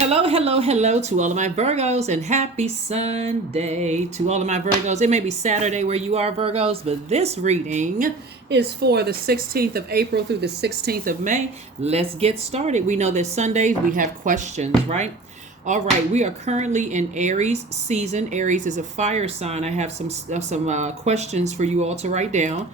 Hello, hello, hello to all of my Virgos and happy Sunday to all of my Virgos. It may be Saturday where you are, Virgos, but this reading is for the 16th of April through the 16th of May. Let's get started. We know that Sundays we have questions, right? All right, we are currently in Aries season. Aries is a fire sign. I have some questions for you all to write down.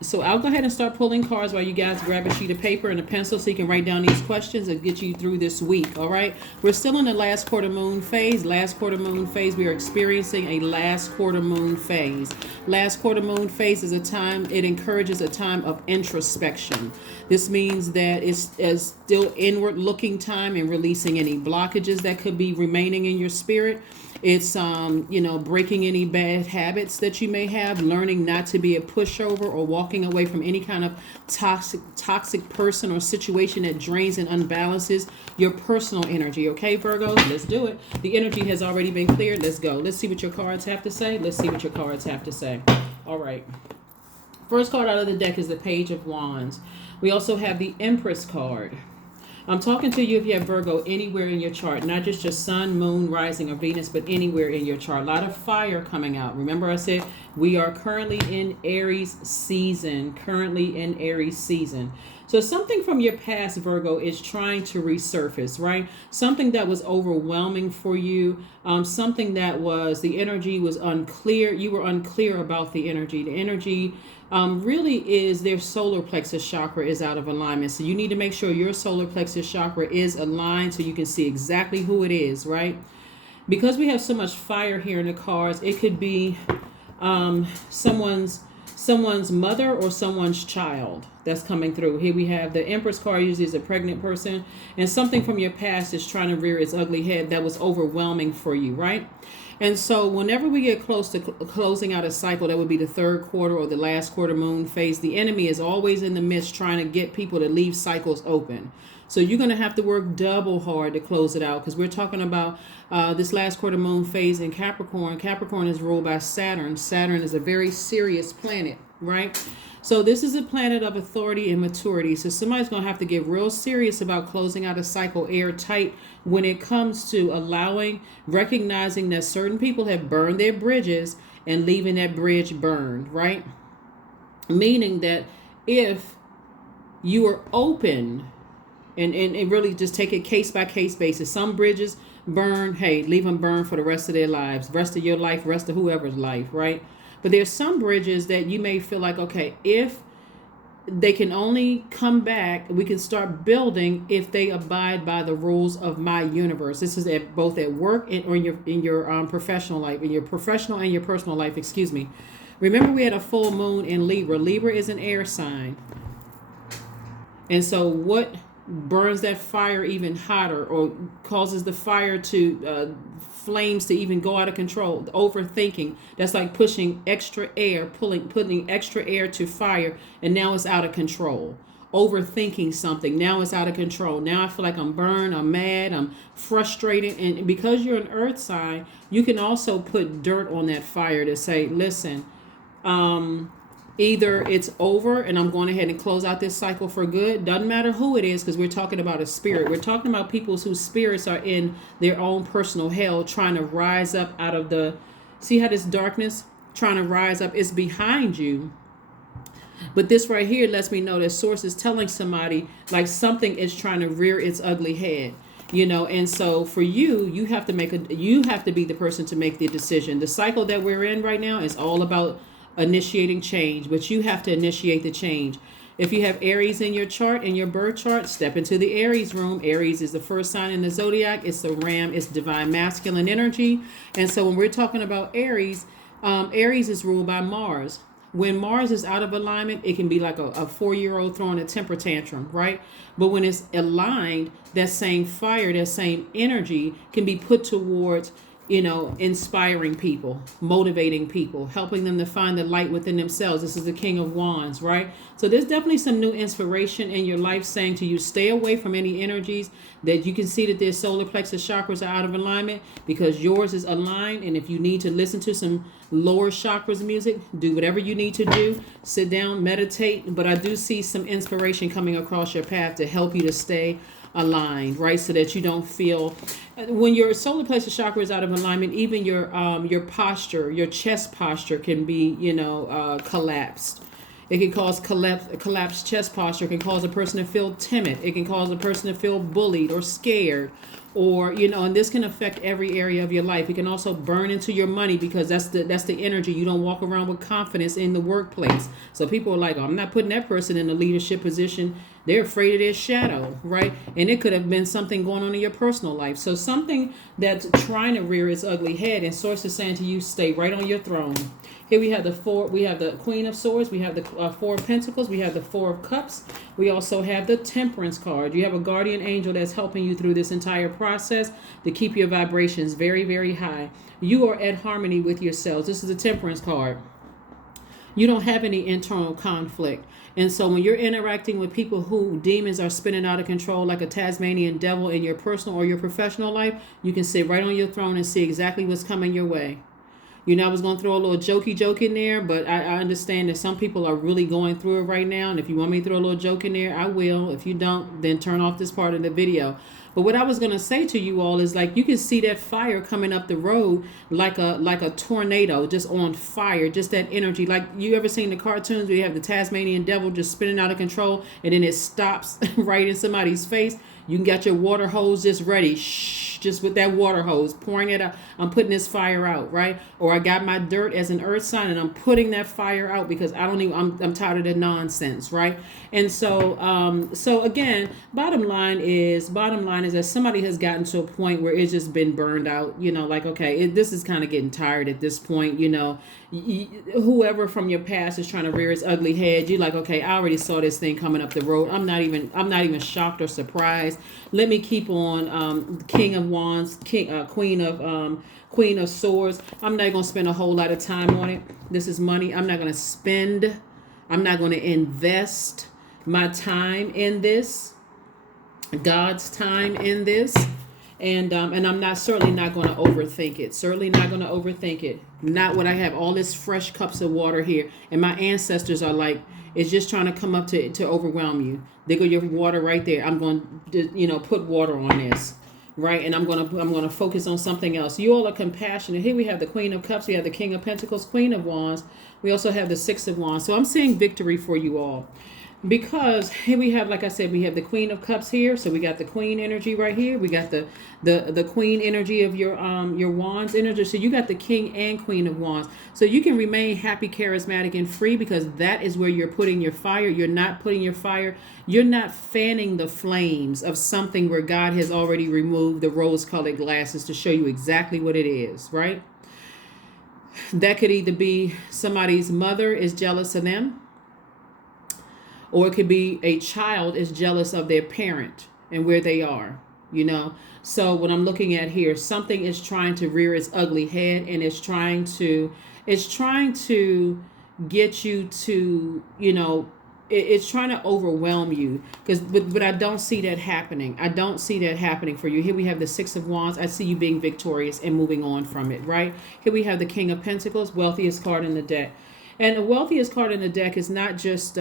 So I'll go ahead and start pulling cards while you guys grab a sheet of paper and a pencil so you can write down these questions and get you through this week. All right. We're still in the last quarter moon phase. Last quarter moon phase. We are experiencing a last quarter moon phase. Last quarter moon phase is a time, it encourages a time of introspection. This means that it's still inward looking time and releasing any blockages that could be remaining in your spirit. It's, breaking any bad habits that you may have, learning not to be a pushover or walking away from any kind of toxic person or situation that drains and unbalances your personal energy. Okay, Virgos, let's do it. The energy has already been cleared. Let's go. Let's see what your cards have to say. All right. First card out of the deck is the Page of Wands. We also have the Empress card. I'm talking to you if you have Virgo anywhere in your chart, not just your sun, moon, rising, or Venus, but anywhere in your chart. A lot of fire coming out. Remember I said we are currently in Aries season. So something from your past, Virgo, is trying to resurface, right? Something that was overwhelming for you. Something that the energy was unclear. You were unclear about the energy. The energy really is their solar plexus chakra is out of alignment. So you need to make sure your solar plexus chakra is aligned so you can see exactly who it is, right? Because we have so much fire here in the cards, it could be someone's mother or someone's child that's coming through. Here we have the Empress card, usually is a pregnant person, and something from your past is trying to rear its ugly head that was overwhelming for you, right? And so whenever we get close to closing out a cycle, that would be the third quarter or the last quarter moon phase, the enemy is always in the midst trying to get people to leave cycles open. So you're going to have to work double hard to close it out, because we're talking about this last quarter moon phase in Capricorn. Capricorn is ruled by Saturn. Saturn is a very serious planet, right? So this is a planet of authority and maturity. So somebody's going to have to get real serious about closing out a cycle airtight when it comes to recognizing that certain people have burned their bridges and leaving that bridge burned, right? Meaning that if you are open and really just take it case by case basis, some bridges burn, hey, leave them burn for the rest of their lives, rest of your life, rest of whoever's life, right? But there's some bridges that you may feel like, okay, if they can only come back, we can start building if they abide by the rules of my universe. This is both at work or in your professional life, in your professional and your personal life, excuse me. Remember, we had a full moon in Libra. Libra is an air sign. And so what burns that fire even hotter or causes the fire to flames to even go out of control? Overthinking. That's like pushing extra air, putting extra air to fire, and now it's out of control. Overthinking something, now it's out of control. Now I feel like I'm burned, I'm mad, I'm frustrated. And because you're an earth sign, you can also put dirt on that fire to say, listen, either it's over and I'm going ahead and close out this cycle for good. Doesn't matter who it is, because we're talking about a spirit. We're talking about people whose spirits are in their own personal hell, trying to rise up out of see how this darkness trying to rise up is behind you. But this right here lets me know that source is telling somebody like something is trying to rear its ugly head. And so for you have to be the person to make the decision. The cycle that we're in right now is all about initiating change, but you have to initiate the change. If you have Aries in your chart, in your birth chart, step into the Aries room. Aries is the first sign in the Zodiac. It's the ram. It's divine masculine energy. And so when we're talking about Aries, Aries is ruled by Mars. When Mars is out of alignment, it can be like a 4-year-old throwing a temper tantrum, right? But when it's aligned, that same fire, that same energy can be put towards inspiring people, motivating people, helping them to find the light within themselves. This is the King of Wands, right? So there's definitely some new inspiration in your life saying to you, stay away from any energies that you can see that their solar plexus chakras are out of alignment, because yours is aligned. And if you need to listen to some lower chakras music, do whatever you need to do. Sit down, meditate. But I do see some inspiration coming across your path to help you to stay aligned, right? So that you don't feel, when your solar plexus chakra is out of alignment, even your posture, your chest posture can be, collapsed. It can cause collapsed chest posture. It can cause a person to feel timid. It can cause a person to feel bullied or scared, or and this can affect every area of your life. It can also burn into your money, because that's the energy. You don't walk around with confidence in the workplace. So people are like, oh, I'm not putting that person in a leadership position. They're afraid of their shadow, right? And it could have been something going on in your personal life. So something that's trying to rear its ugly head, and Source is saying to you, stay right on your throne. Here we have the Queen of Swords, we have the Four of Pentacles, we have the Four of Cups. We also have the Temperance card. You have a guardian angel that's helping you through this entire process to keep your vibrations very, very high. You are at harmony with yourselves. This is the Temperance card. You don't have any internal conflict. And so when you're interacting with people who demons are spinning out of control like a Tasmanian devil in your personal or your professional life, you can sit right on your throne and see exactly what's coming your way. I was going to throw a little jokey joke in there, but I understand that some people are really going through it right now. And if you want me to throw a little joke in there, I will. If you don't, then turn off this part of the video. But what I was going to say to you all is, like, you can see that fire coming up the road like a tornado, just on fire, just that energy. Like, you ever seen the cartoons where you have the Tasmanian devil just spinning out of control and then it stops right in somebody's face? You can get your water hose just ready. Just with that water hose, pouring it out. I'm putting this fire out, right? Or I got my dirt as an earth sign and I'm putting that fire out because I'm tired of the nonsense, right? And so again, bottom line is that somebody has gotten to a point where it's just been burned out. Like, okay, this is kind of getting tired at this point. Whoever from your past is trying to rear its ugly head, you're like, okay, I already saw this thing coming up the road. I'm not even shocked or surprised. Let me keep on. King of Wands, Queen of Swords. I'm not going to spend a whole lot of time on it. This is money. I'm not going to spend. I'm not going to invest my time in this. God's time in this. And I'm certainly not going to overthink it. Certainly not going to overthink it. Not when I have all this fresh cups of water here. And my ancestors are like, it's just trying to come up to overwhelm you. There go your water right there. I'm going to, put water on this. Right. And I'm going to focus on something else. You all are compassionate. Here we have the Queen of Cups. We have the King of Pentacles, Queen of Wands. We also have the Six of Wands. So I'm seeing victory for you all. Because here we have, like I said, we have the Queen of Cups here. So we got the Queen energy right here. We got the Queen energy of your Wands energy. So you got the King and Queen of Wands. So you can remain happy, charismatic, and free, because that is where you're putting your fire. You're not putting your fire. You're not fanning the flames of something where God has already removed the rose-colored glasses to show you exactly what it is, right? That could either be somebody's mother is jealous of them, or it could be a child is jealous of their parent and where they are, So what I'm looking at here, something is trying to rear its ugly head, and it's trying to get you to, it's trying to overwhelm you, but I don't see that happening. I don't see that happening for you. Here we have the Six of Wands. I see you being victorious and moving on from it, right? Here we have the King of Pentacles, wealthiest card in the deck. And the wealthiest card in the deck is not just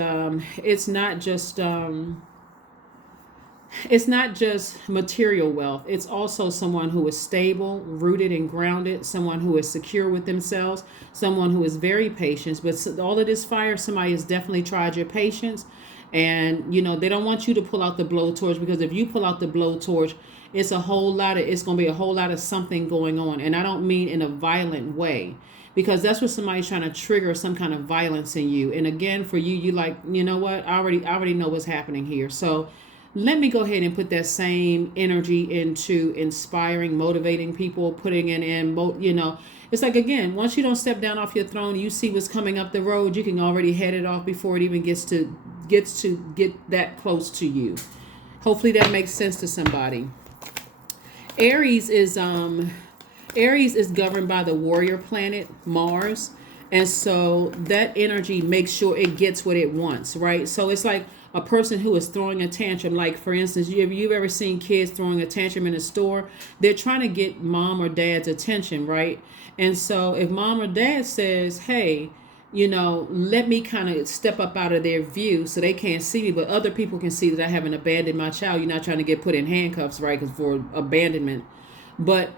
material wealth. It's also someone who is stable, rooted and grounded, someone who is secure with themselves, someone who is very patient. But all of this fire, somebody has definitely tried your patience. And, they don't want you to pull out the blowtorch, because if you pull out the blowtorch, it's going to be a whole lot of something going on. And I don't mean in a violent way, because that's what somebody's trying to trigger, some kind of violence in you. And again, for you, you like, you know what? I already know what's happening here. So let me go ahead and put that same energy into inspiring, motivating people, putting it in, it's like, again, once you don't step down off your throne, you see what's coming up the road, you can already head it off before it even gets to get that close to you. Hopefully that makes sense to somebody. Aries is governed by the warrior planet, Mars. And so that energy makes sure it gets what it wants, right? So it's like a person who is throwing a tantrum. Like, for instance, you've ever seen kids throwing a tantrum in a store? They're trying to get mom or dad's attention, right? And so if mom or dad says, hey, let me kind of step up out of their view so they can't see me, but other people can see that I haven't abandoned my child. You're not trying to get put in handcuffs, right? Because for abandonment. But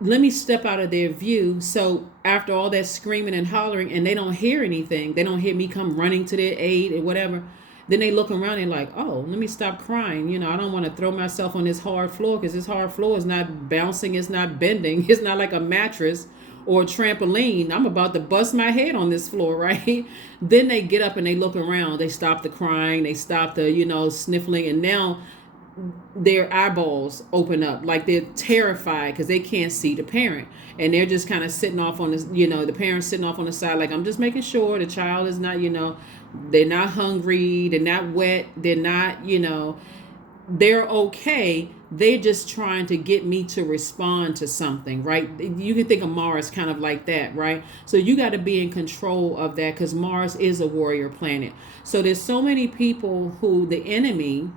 let me step out of their view. So after all that screaming and hollering, and they don't hear anything, they don't hear me come running to their aid or whatever. Then they look around and like, oh, let me stop crying. I don't want to throw myself on this hard floor because this hard floor is not bouncing. It's not bending. It's not like a mattress or a trampoline. I'm about to bust my head on this floor, right? Then they get up and they look around. They stop the crying. They stop the, sniffling. And now their eyeballs open up like they're terrified because they can't see the parent. And they're just kind of sitting off on this, the parent's sitting off on the side like, I'm just making sure the child is not, they're not hungry. They're not wet. They're not, they're okay. They're just trying to get me to respond to something, right? You can think of Mars kind of like that, right? So you got to be in control of that because Mars is a warrior planet. So there's so many people who the enemy,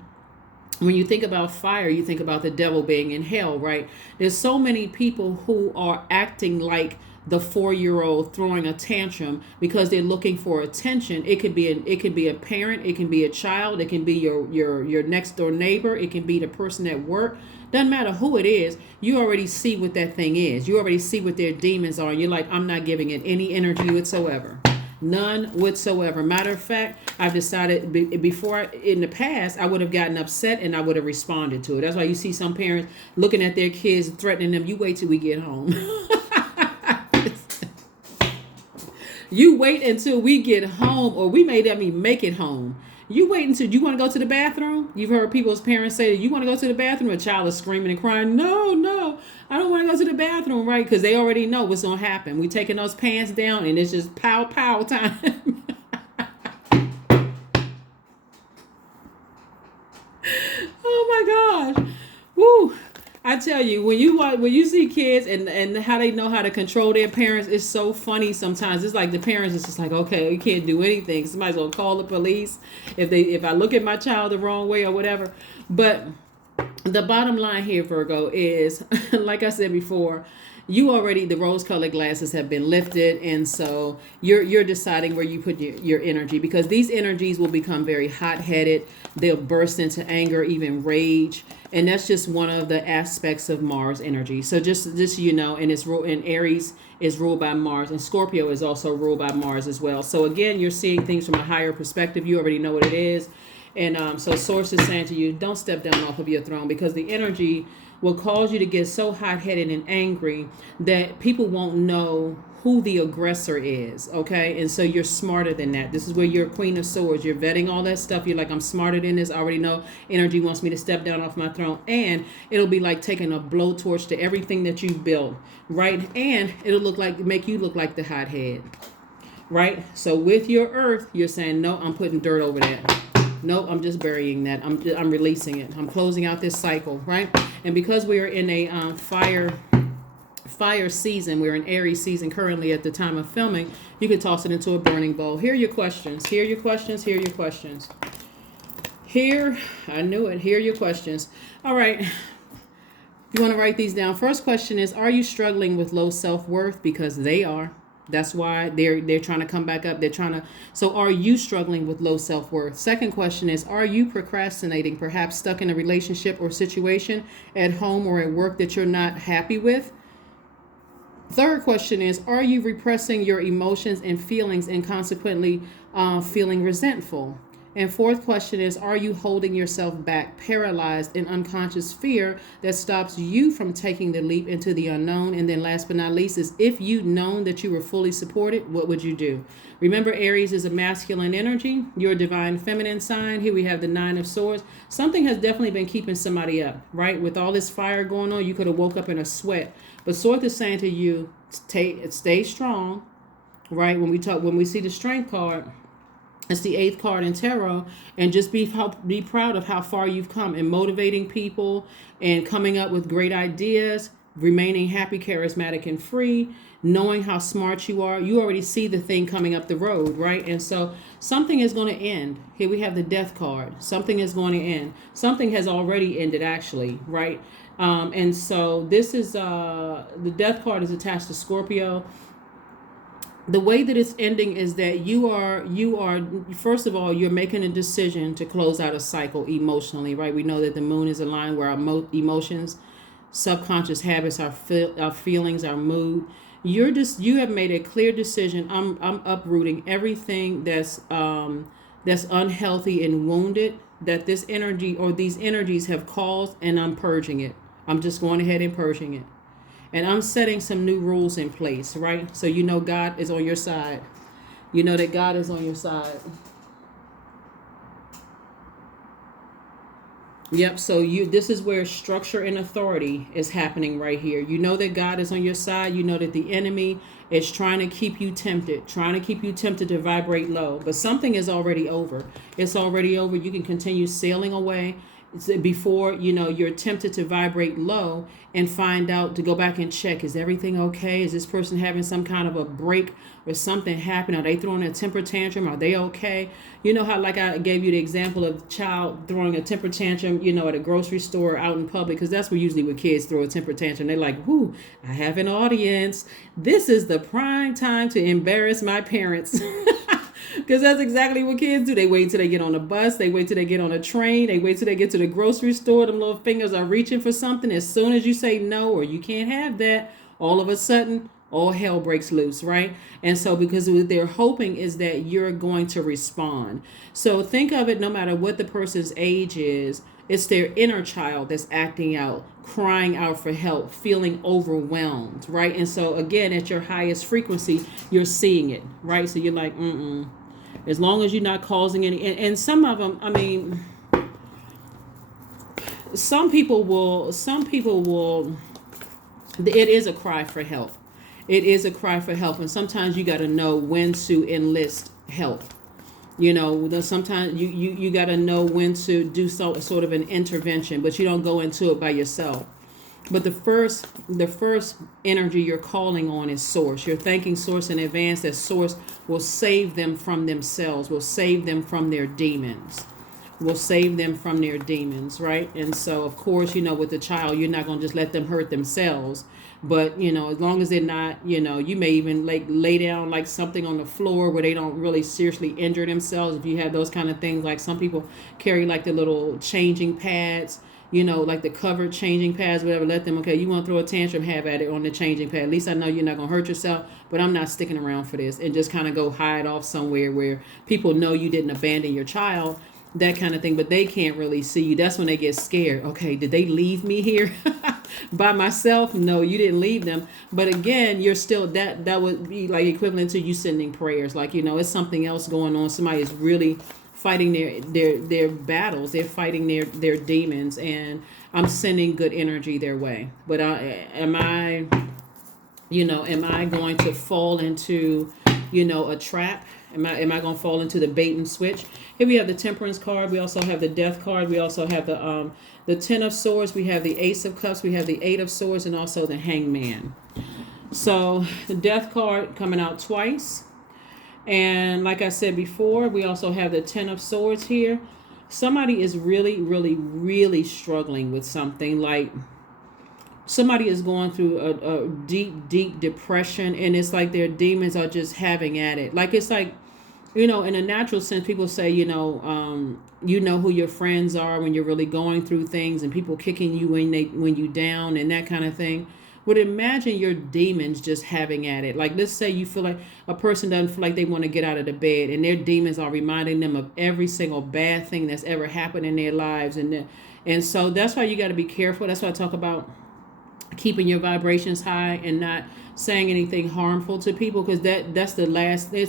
when you think about fire, you think about the devil being in hell, right? There's so many people who are acting like the 4-year-old throwing a tantrum because they're looking for attention. It could be a parent, it can be a child, it can be your next door neighbor, it can be the person at work. Doesn't matter who it is, you already see what that thing is. You already see what their demons are. You're like, I'm not giving it any energy whatsoever. None whatsoever. Matter of fact, I've decided in the past, I would have gotten upset and I would have responded to it. That's why you see some parents looking at their kids, threatening them. You wait till we get home. You wait until we get home, or we may let me make it home. You wait until you want to go to the bathroom. You've heard people's parents say that you want to go to the bathroom. A child is screaming and crying. No, I don't want to go to the bathroom, right? Because they already know what's going to happen. We taking those pants down and it's just pow time. Oh my gosh. Woo. I tell you, when you see kids and how they know how to control their parents, it's so funny sometimes. It's like the parents is just like, okay, you can't do anything. Somebody's gonna call the police if I look at my child the wrong way or whatever. But the bottom line here, Virgo, is like I said before, the rose-colored glasses have been lifted, and so you're deciding where you put your energy, because these energies will become very hot-headed. They'll burst into anger, even rage, and that's just one of the aspects of Mars energy. So just and Aries is ruled by Mars, and Scorpio is also ruled by Mars as well. So again, you're seeing things from a higher perspective. You already know what it is, and so Source is saying to you, don't step down off of your throne, because the energy will cause you to get so hot-headed and angry that people won't know who the aggressor is, okay? And so you're smarter than that. This is where you're Queen of Swords. You're vetting all that stuff. You're like, I'm smarter than this. I already know energy wants me to step down off my throne. And it'll be like taking a blowtorch to everything that you've built, right? And it'll make you look like the hothead, right? So with your earth, you're saying, no, I'm putting dirt over that. No, I'm just burying that. I'm releasing it. I'm closing out this cycle, right? And because we are in a fire season, we're in Aries season currently at the time of filming, you can toss it into a burning bowl. Here are your questions. Here are your questions. Here are your questions. I knew it. Here are your questions. All right. You want to write these down. First question is, are you struggling with low self-worth? Because they are. That's why they're trying to come back up. So are you struggling with low self-worth? Second question is, are you procrastinating, perhaps stuck in a relationship or situation at home or at work that you're not happy with? Third question is, are you repressing your emotions and feelings and consequently feeling resentful? And fourth question is, are you holding yourself back, paralyzed in unconscious fear that stops you from taking the leap into the unknown? And then last but not least is, if you'd known that you were fully supported, what would you do? Remember, Aries is a masculine energy. You're a divine feminine sign. Here we have the 9 of Swords. Something has definitely been keeping somebody up, right? With all this fire going on, you could have woke up in a sweat. But Swords is saying to you, stay strong, right? When we see the Strength card, it's the 8th card in tarot, and just be proud of how far you've come in motivating people and coming up with great ideas, remaining happy, charismatic, and free, knowing how smart you are. You already see the thing coming up the road, right? And so something is going to end. Here we have the Death card. Something is going to end. Something has already ended, actually, right? And so this is the Death card is attached to Scorpio. The way that it's ending is that you are first of all, you're making a decision to close out a cycle emotionally, right? We know that the moon is aligned where our emotions, subconscious habits, our feelings, our mood. You have made a clear decision. I'm uprooting everything that's unhealthy and wounded that this energy or these energies have caused, and I'm purging it. I'm just going ahead and purging it. And I'm setting some new rules in place, right? So you know God is on your side. You know that God is on your side. Yep, so this is where structure and authority is happening right here. You know that God is on your side. You know that the enemy is trying to keep you tempted, to vibrate low. But something is already over. It's already over. You can continue sailing away before you're tempted to vibrate low and find out, to go back and check, is everything okay? Is this person having some kind of a break or something happen? Are they throwing a temper tantrum? Are they okay? You know how, like I gave you the example of child throwing a temper tantrum, at a grocery store, out in public, because that's where usually when kids throw a temper tantrum, they're like, whoo, I have an audience. This is the prime time to embarrass my parents. Because that's exactly what kids do. They wait till they get on a bus. They wait till they get on a train. They wait till they get to the grocery store. Them little fingers are reaching for something. As soon as you say no or you can't have that, all of a sudden, all hell breaks loose, right? And so because what they're hoping is that you're going to respond. So think of it, no matter what the person's age is, it's their inner child that's acting out, crying out for help, feeling overwhelmed, right? And so again, at your highest frequency, you're seeing it, right? So you're like, as long as you're not causing any, and some of them, I mean, some people will, it is a cry for help. It is a cry for help. And sometimes you got to know when to enlist help. Sometimes you got to know when to do sort of an intervention, but you don't go into it by yourself. But the first energy you're calling on is Source. You're thanking Source in advance that Source will save them from themselves, will save them from their demons, right? And so, of course, with the child, you're not going to just let them hurt themselves. But, as long as they're not, you may even lay down like something on the floor where they don't really seriously injure themselves. If you have those kind of things, like some people carry like the little changing pads, like the covered changing pads, whatever, let them, okay, you want to throw a tantrum, have at it on the changing pad. At least I know you're not going to hurt yourself, but I'm not sticking around for this. And just kind of go hide off somewhere where people know you didn't abandon your child, that kind of thing, but they can't really see you. That's when they get scared. Okay, did they leave me here by myself? No, you didn't leave them. But again, you're still, that would be like equivalent to you sending prayers. Like, it's something else going on. Somebody is really fighting their battles. They're fighting their demons, and I'm sending good energy their way. But am I going to fall into a trap? Am I going to fall into the bait and switch? Here we have the Temperance card. We also have the Death card. We also have the Ten of Swords. We have the Ace of Cups. We have the Eight of Swords, and also the Hangman. So the Death card coming out twice. And like I said before, we also have the Ten of Swords here. Somebody is really, really, really struggling with something. Like somebody is going through a deep, deep depression, and it's like their demons are just having at it. Like it's like, in a natural sense, people say, you know who your friends are when you're really going through things, and people kicking you when you down and that kind of thing. But imagine your demons just having at it. Like, let's say you feel like a person doesn't feel like they want to get out of the bed, and their demons are reminding them of every single bad thing that's ever happened in their lives. And so that's why you got to be careful. That's why I talk about keeping your vibrations high and not saying anything harmful to people, because it's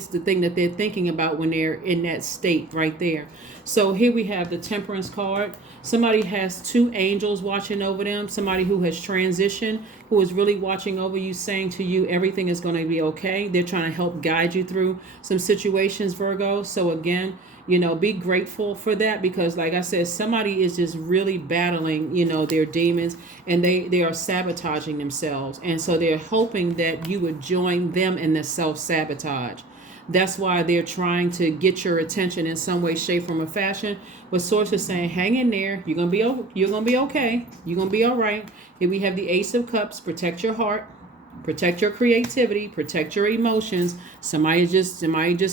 the thing that they're thinking about when they're in that state right there. So here we have the Temperance card. Somebody has two angels watching over them. Somebody who has transitioned, who is really watching over you, saying to you, everything is going to be okay. They're trying to help guide you through some situations, Virgo. So again, be grateful for that, because like I said, somebody is just really battling, their demons, and they are sabotaging themselves. And so they're hoping that you would join them in the self-sabotage. That's why they're trying to get your attention in some way, shape, form, or fashion. But Source is saying, hang in there. You're gonna be okay. You're gonna be all right. Here we have the Ace of Cups. Protect your heart. Protect your creativity, protect your emotions. Somebody just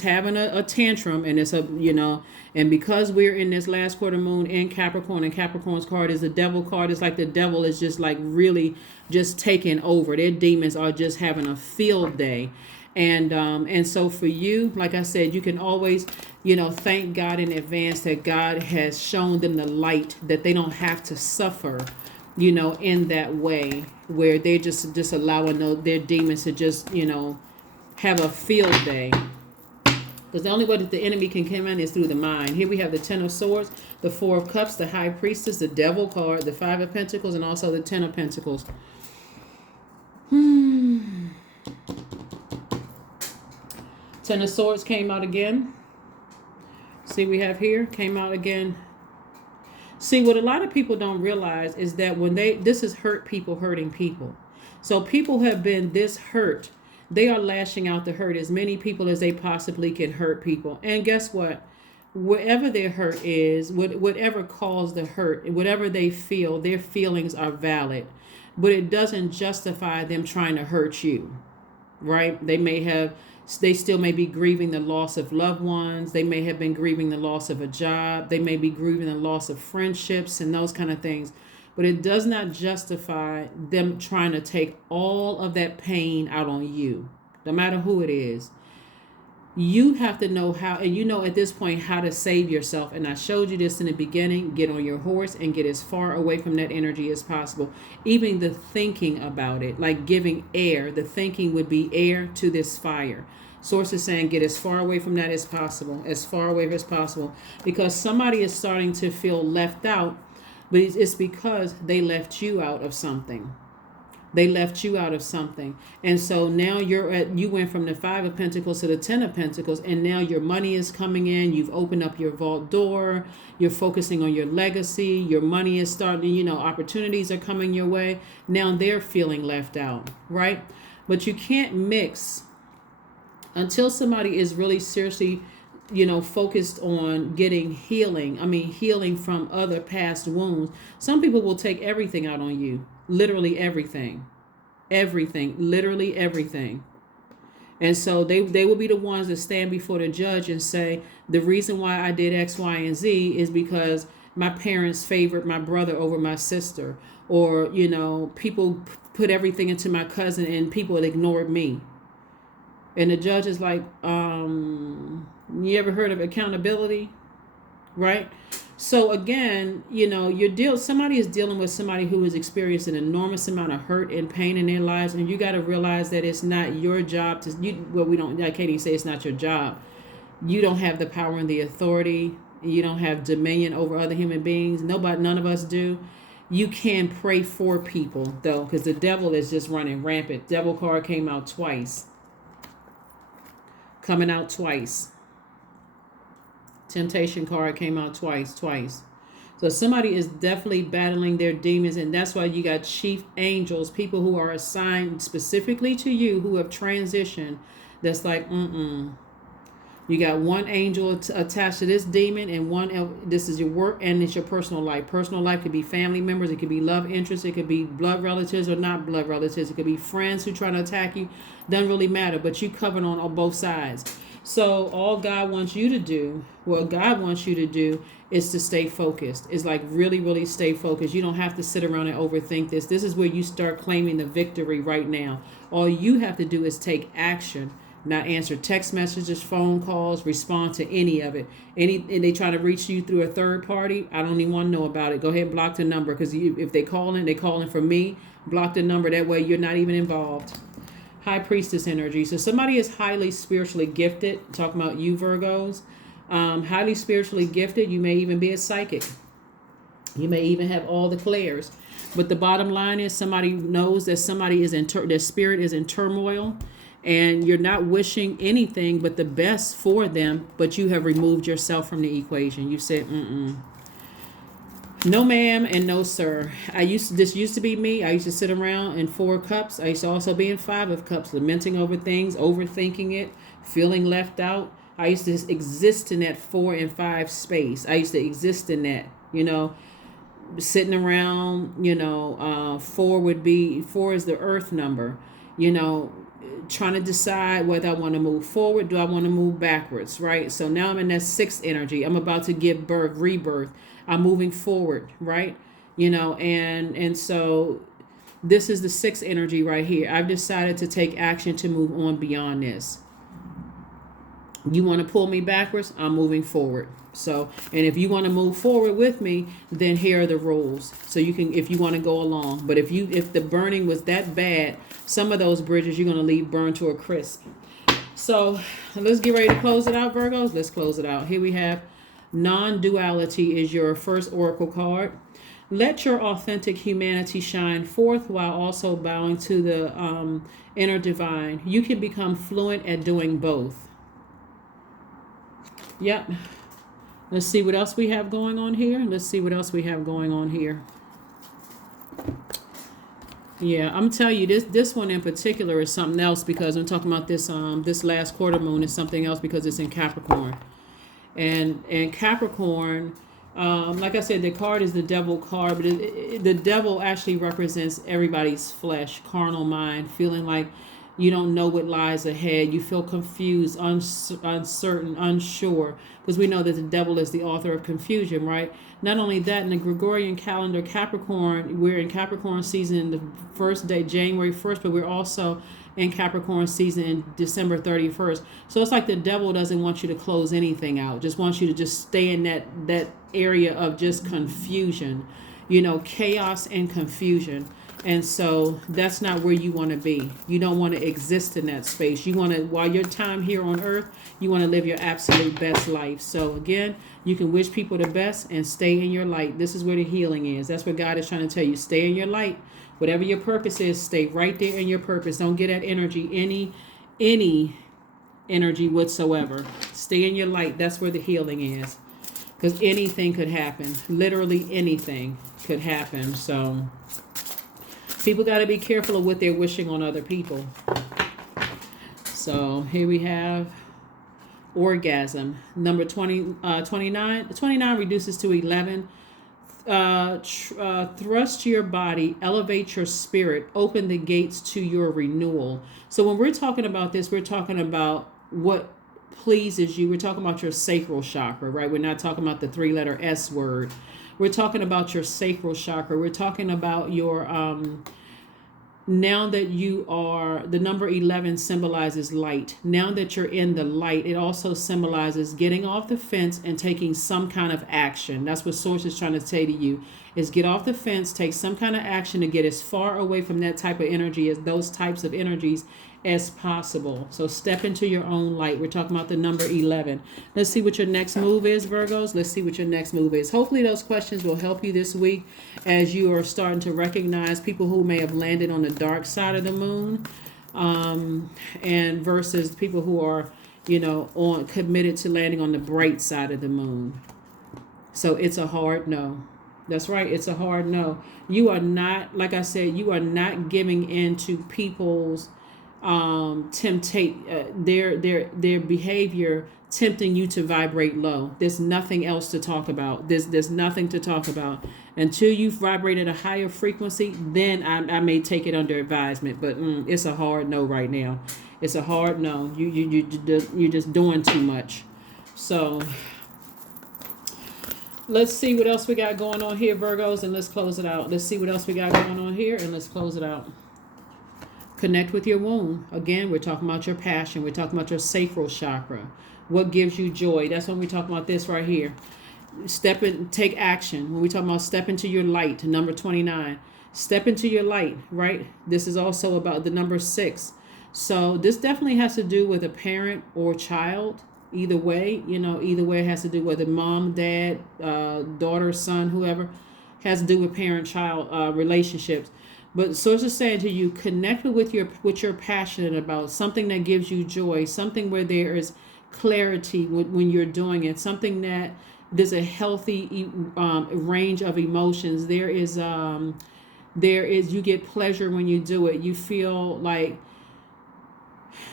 having a tantrum, and it's and because we're in this last quarter moon in Capricorn, and Capricorn's card is the devil card. It's like the devil is just like really just taking over. Their demons are just having a field day. And so for you, like I said, you can always, thank God in advance that God has shown them the light, that they don't have to suffer, in that way where they're just allowing their demons to just, have a field day. Because the only way that the enemy can come in is through the mind. Here we have the Ten of Swords, the Four of Cups, the High Priestess, the Devil card, the Five of Pentacles, and also the Ten of Pentacles. Ten of Swords came out again. See, we have here, came out again. See, what a lot of people don't realize is that when this is hurt people hurting people. So people have been this hurt. They are lashing out to hurt as many people as they possibly can hurt people. And guess what? Wherever their hurt is, whatever caused the hurt, whatever they feel, their feelings are valid. But it doesn't justify them trying to hurt you, right? They still may be grieving the loss of loved ones. They may have been grieving the loss of a job. They may be grieving the loss of friendships and those kind of things. But it does not justify them trying to take all of that pain out on you, no matter who it is. You have to know how, and at this point how to save yourself. And I showed you this in the beginning. Get on your horse and get as far away from that energy as possible. Even the thinking about it, like giving air, the thinking would be air to this fire. Source is saying get as far away from that as possible, because somebody is starting to feel left out, but it's because they left you out of something. And so now you went from the Five of Pentacles to the Ten of Pentacles, and now your money is coming in. You've opened up your vault door. You're focusing on your legacy. Your money is starting, opportunities are coming your way. Now they're feeling left out, right? But you can't mix until somebody is really seriously, focused on getting healing from other past wounds. Some people will take everything out on you. Literally everything, literally everything. And so they will be the ones that stand before the judge and say, the reason why I did X, Y, and Z is because my parents favored my brother over my sister. Or, people put everything into my cousin and people ignored me. And the judge is like, you ever heard of accountability? Right? So again, somebody is dealing with somebody who has experienced an enormous amount of hurt and pain in their lives, and you got to realize that it's not your job I can't even say it's not your job. You don't have the power and the authority. You don't have dominion over other human beings. None of us do. You can pray for people though, because the devil is just running rampant. Devil card came out twice. Coming out twice. Temptation card came out twice. So somebody is definitely battling their demons, and that's why you got chief angels, people who are assigned specifically to you, who have transitioned. That's like, You got one angel attached to this demon, and this is your work, and it's your personal life. Personal life could be family members, it could be love interests, it could be blood relatives or not blood relatives, it could be friends who try to attack you. Doesn't really matter, but you covered on both sides. So all God wants you to do, is to stay focused. It's like really, really stay focused. You don't have to sit around and overthink this. This is where you start claiming the victory right now. All you have to do is take action. Not answer text messages, phone calls, respond to any of it. And they try to reach you through a third party, I don't even want to know about it. Go ahead and block the number, because if they calling from me. Block the number. That way you're not even involved. High Priestess energy. So somebody is highly spiritually gifted. Talking about you, Virgos. Highly spiritually gifted. You may even be a psychic. You may even have all the clairs. But the bottom line is somebody knows that somebody is their spirit is in turmoil. And you're not wishing anything but the best for them, but you have removed yourself from the equation. You said, no ma'am and no sir. This used to be me. I used to sit around in Four of Cups. I used to also be in Five of Cups, lamenting over things, overthinking it, feeling left out. I used to exist in that 4 and 5 space. I used to exist in that, sitting around, 4 is the earth number. you know, trying to decide whether I want to move forward, do I want to move backwards, right? So now I'm in that sixth energy. I'm about to give birth, rebirth. I'm moving forward, right? You know, and so this is the sixth energy right here. I've decided to take action to move on beyond this. You want to pull me backwards, I'm moving forward. So, and if you want to move forward with me, then here are the rules. So you can, if you want to go along. But if the burning was that bad, some of those bridges you're going to leave burned to a crisp. So let's get ready to close it out, Virgos. Let's close it out. Here we have non-duality is your first oracle card. Let your authentic humanity shine forth while also bowing to the inner divine. You can become fluent at doing both. Yep. Let's see what else we have going on here. Let's see what else we have going on here. Yeah, I'm telling you, this one in particular is something else, because I'm talking about this this last quarter moon is something else because it's in Capricorn. And Capricorn, like I said, the card is the devil card, but the devil actually represents everybody's flesh, carnal mind, feeling like you don't know what lies ahead. You feel confused, uncertain, unsure, because we know that the devil is the author of confusion, right? Not only that, in the Gregorian calendar, Capricorn, we're in Capricorn season the first day, January 1st, but we're also in Capricorn season in December 31st. So it's like the devil doesn't want you to close anything out, just wants you to just stay in that area of just confusion, you know, chaos and confusion. And so that's not where you want to be. You don't want to exist in that space. You want to, while your time here on earth, you want to live your absolute best life. So again, you can wish people the best and stay in your light. This is where the healing is. That's what God is trying to tell you. Stay in your light. Whatever your purpose is, stay right there in your purpose. Don't get that energy, any energy whatsoever. Stay in your light. That's where the healing is. Because anything could happen. Literally anything could happen. So people got to be careful of what they're wishing on other people. So here we have orgasm. Number 29. 29 reduces to 11. Thrust your body, elevate your spirit, open the gates to your renewal. So when we're talking about this, we're talking about what pleases you. We're talking about your sacral chakra, right? We're not talking about the 3-letter S word. We're talking about your sacral chakra. We're talking about your now that you are, the number 11 symbolizes light. Now that you're in the light, it also symbolizes getting off the fence and taking some kind of action. That's what Source is trying to say to you, is get off the fence, take some kind of action to get as far away from that type of energy, as those types of energies as possible. So step into your own light. We're talking about the number 11. Let's see what your next move is, Virgos. Let's see what your next move is. Hopefully those questions will help you this week as you are starting to recognize people who may have landed on the dark side of the moon, and versus people who are, you know, committed to landing on the bright side of the moon. So it's a hard no. That's right. It's a hard no. You are not, like I said, you are not giving in to people's their behavior tempting you to vibrate low. There's nothing else to talk about. There's nothing to talk about until you vibrate at a higher frequency. Then I may take it under advisement, but it's a hard no right now. It's a hard no. You're just doing too much. So let's see what else we got going on here, Virgos, and let's close it out. Let's see what else we got going on here, and let's close it out. Connect with your womb. Again, we're talking about your passion. We're talking about your sacral chakra. What gives you joy? That's when we're talking about this right here. Step in, take action. When we talk about step into your light, number 29. Step into your light, right? This is also about the number 6. So this definitely has to do with a parent or child. Either way, you know, either way it has to do with a mom, dad, daughter, son, whoever. Has to do with parent-child relationships. But Source is saying to you, connect with what you're passionate about, something that gives you joy, something where there is clarity when you're doing it, something that there's a healthy range of emotions. There is you get pleasure when you do it. You feel like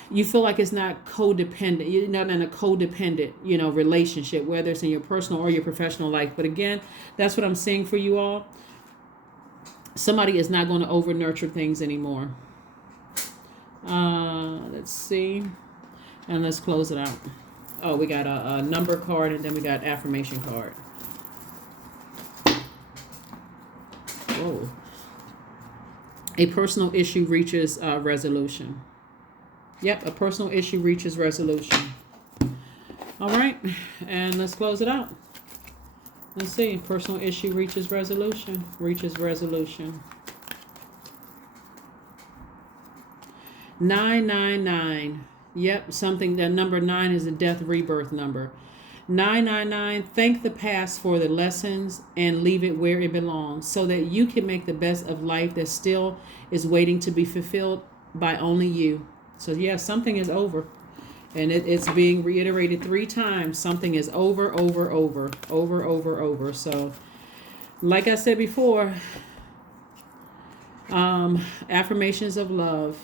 it's not codependent. You're not in a codependent, you know, relationship, whether it's in your personal or your professional life. But again, that's what I'm saying for you all. Somebody is not going to over nurture things anymore. Let's see. And let's close it out. Oh, we got a number card, and then we got affirmation card. Whoa. A personal issue reaches resolution. Yep, a personal issue reaches resolution. All right, and let's close it out. Let's see. Personal issue reaches resolution. Reaches resolution. 999. Yep, something. That number 9 is a death rebirth number. 999. Thank the past for the lessons and leave it where it belongs, so that you can make the best of life that still is waiting to be fulfilled by only you. So yeah, something is over. And it's being reiterated 3 times. Something is over. So, like I said before, affirmations of love,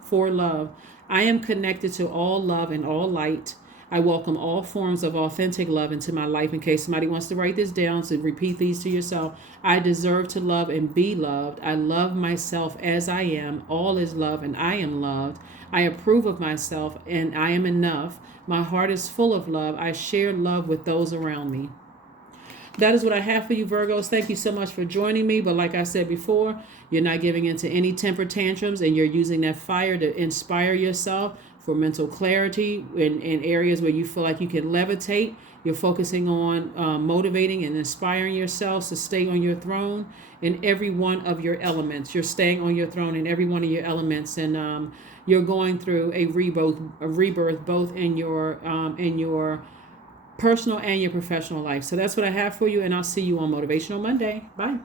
for love. I am connected to all love and all light. I welcome all forms of authentic love into my life. In case somebody wants to write this down, so repeat these to yourself. I deserve to love and be loved. I love myself as I am. All is love and I am loved. I approve of myself and I am enough. My heart is full of love. I share love with those around me. That is what I have for you, Virgos. Thank you so much for joining me. But like I said before, you're not giving into any temper tantrums, and you're using that fire to inspire yourself for mental clarity in areas where you feel like you can levitate. You're focusing on motivating and inspiring yourself to stay on your throne in every one of your elements. You're staying on your throne in every one of your elements, and you're going through a rebirth both in your personal and your professional life. So that's what I have for you, and I'll see you on Motivational Monday. Bye.